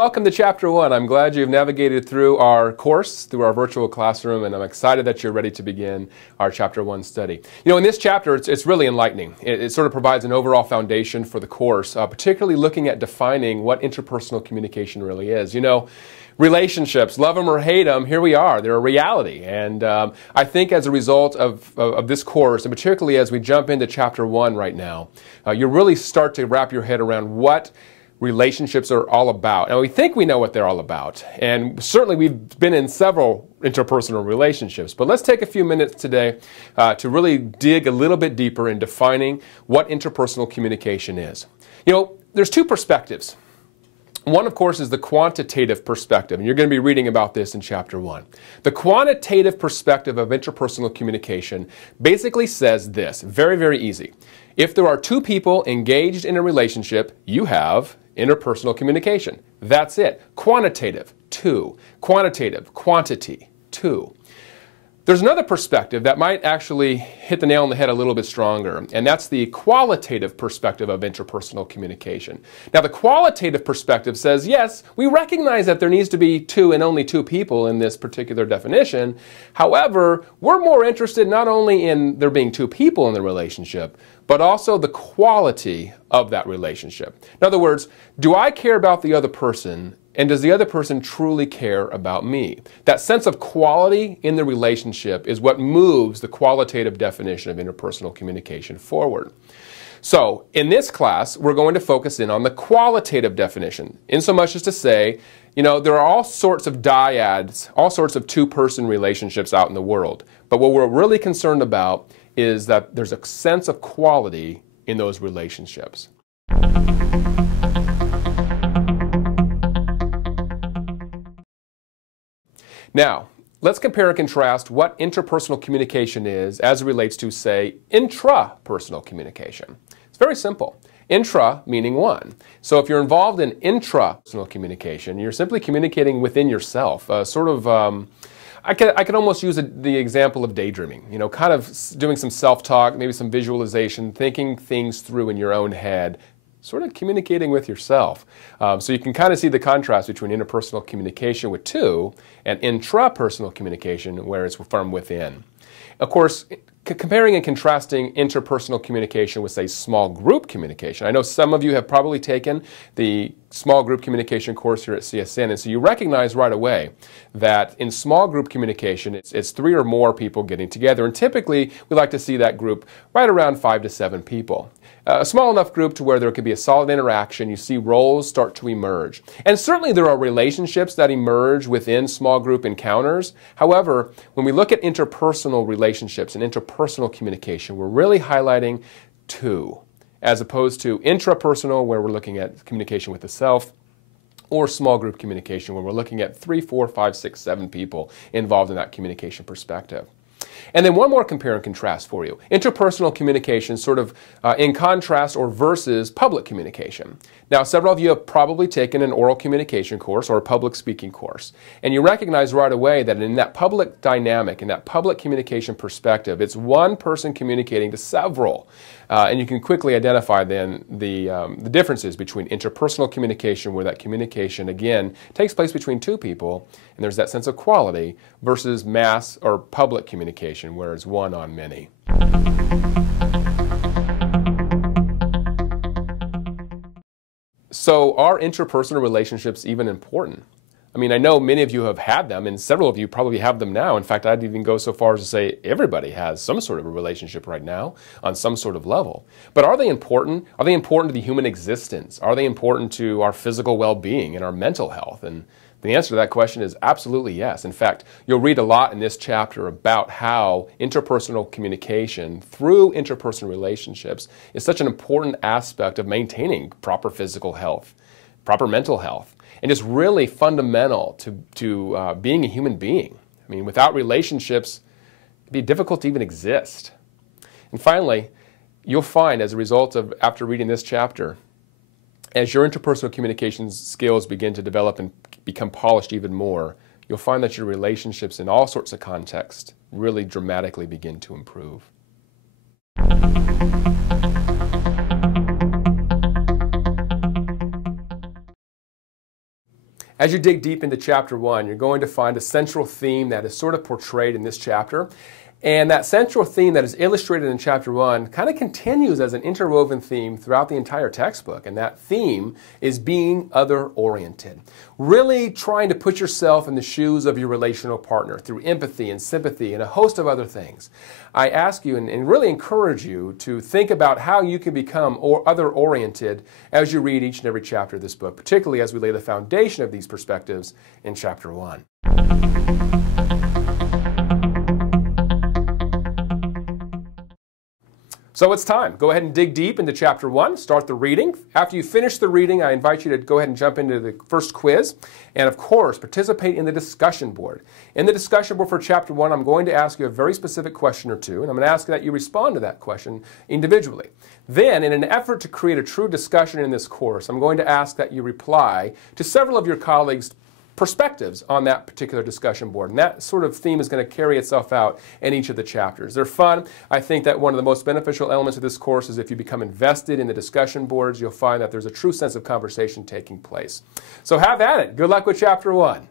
Welcome to Chapter 1. I'm glad you've navigated through our course, through our virtual classroom, and I'm excited that you're ready to begin our Chapter 1 study. You know, in this chapter, it's really enlightening. It sort of provides an overall foundation for the course, particularly looking at defining what interpersonal communication really is. You know, relationships, love them or hate them, here we are. They're a reality. And I think as a result of this course, and particularly as we jump into Chapter 1 right now, you really start to wrap your head around what relationships are all about. And we think we know what they're all about. And certainly we've been in several interpersonal relationships. But let's take a few minutes today to really dig a little bit deeper in defining what interpersonal communication is. You know, there's two perspectives. One, of course, is the quantitative perspective, and you're going to be reading about this in Chapter 1. The quantitative perspective of interpersonal communication basically says this, very, very easy. If there are two people engaged in a relationship, you have interpersonal communication. That's it. Quantitative, two. Quantitative, quantity, two. There's another perspective that might actually hit the nail on the head a little bit stronger, and that's the qualitative perspective of interpersonal communication. Now, the qualitative perspective says, yes, we recognize that there needs to be two and only two people in this particular definition. However, we're more interested not only in there being two people in the relationship, but also the quality of that relationship. In other words, do I care about the other person, and does the other person truly care about me? That sense of quality in the relationship is what moves the qualitative definition of interpersonal communication forward. So, in this class, we're going to focus in on the qualitative definition, in so much as to say, you know, there are all sorts of dyads, all sorts of two-person relationships out in the world. But what we're really concerned about is that there's a sense of quality in those relationships. Now, let's compare and contrast what interpersonal communication is as it relates to, say, intrapersonal communication. It's very simple. Intra meaning one. So if you're involved in intrapersonal communication, you're simply communicating within yourself, I could almost use the example of daydreaming, you know, kind of doing some self-talk, maybe some visualization, thinking things through in your own head, sort of communicating with yourself. So you can kind of see the contrast between interpersonal communication with two and intrapersonal communication where it's from within. Of course, comparing and contrasting interpersonal communication with, say, small group communication. I know some of you have probably taken the small group communication course here at CSN, and so you recognize right away that in small group communication, it's three or more people getting together, and typically we like to see that group right around 5 to 7 people. A small enough group to where there can be a solid interaction, you see roles start to emerge. And certainly there are relationships that emerge within small group encounters. However, when we look at interpersonal relationships and interpersonal communication, we're really highlighting two, as opposed to intrapersonal, where we're looking at communication with the self, or small group communication, where we're looking at 3, 4, 5, 6, 7 people involved in that communication perspective. And then one more compare and contrast for you. Interpersonal communication sort of in contrast or versus public communication. Now, several of you have probably taken an oral communication course or a public speaking course. And you recognize right away that in that public dynamic, in that public communication perspective, it's one person communicating to several. And you can quickly identify then the differences between interpersonal communication, where that communication, again, takes place between two people, and there's that sense of quality, versus mass or public communication, where it's one on many. So are interpersonal relationships even important? I mean, I know many of you have had them, and several of you probably have them now. In fact, I'd even go so far as to say everybody has some sort of a relationship right now on some sort of level. But are they important? Are they important to the human existence? Are they important to our physical well-being and our mental health? And the answer to that question is absolutely yes. In fact, you'll read a lot in this chapter about how interpersonal communication through interpersonal relationships is such an important aspect of maintaining proper physical health, proper mental health. And it's really fundamental to being a human being. I mean, without relationships, it'd be difficult to even exist. And finally, you'll find as a result of, after reading this chapter, as your interpersonal communication skills begin to develop and become polished even more, you'll find that your relationships in all sorts of contexts really dramatically begin to improve. As you dig deep into chapter 1, you're going to find a central theme that is sort of portrayed in this chapter. And that central theme that is illustrated in chapter 1 kind of continues as an interwoven theme throughout the entire textbook. And that theme is being other-oriented. Really trying to put yourself in the shoes of your relational partner through empathy and sympathy and a host of other things. I ask you and really encourage you to think about how you can become other-oriented as you read each and every chapter of this book, particularly as we lay the foundation of these perspectives in chapter 1. So it's time. Go ahead and dig deep into chapter 1. Start the reading. After you finish the reading, I invite you to go ahead and jump into the first quiz. And of course, participate in the discussion board. In the discussion board for chapter 1, I'm going to ask you a very specific question or two, and I'm going to ask that you respond to that question individually. Then, in an effort to create a true discussion in this course, I'm going to ask that you reply to several of your colleagues' perspectives on that particular discussion board. And that sort of theme is going to carry itself out in each of the chapters. They're fun. I think that one of the most beneficial elements of this course is if you become invested in the discussion boards, you'll find that there's a true sense of conversation taking place. So have at it. Good luck with chapter 1.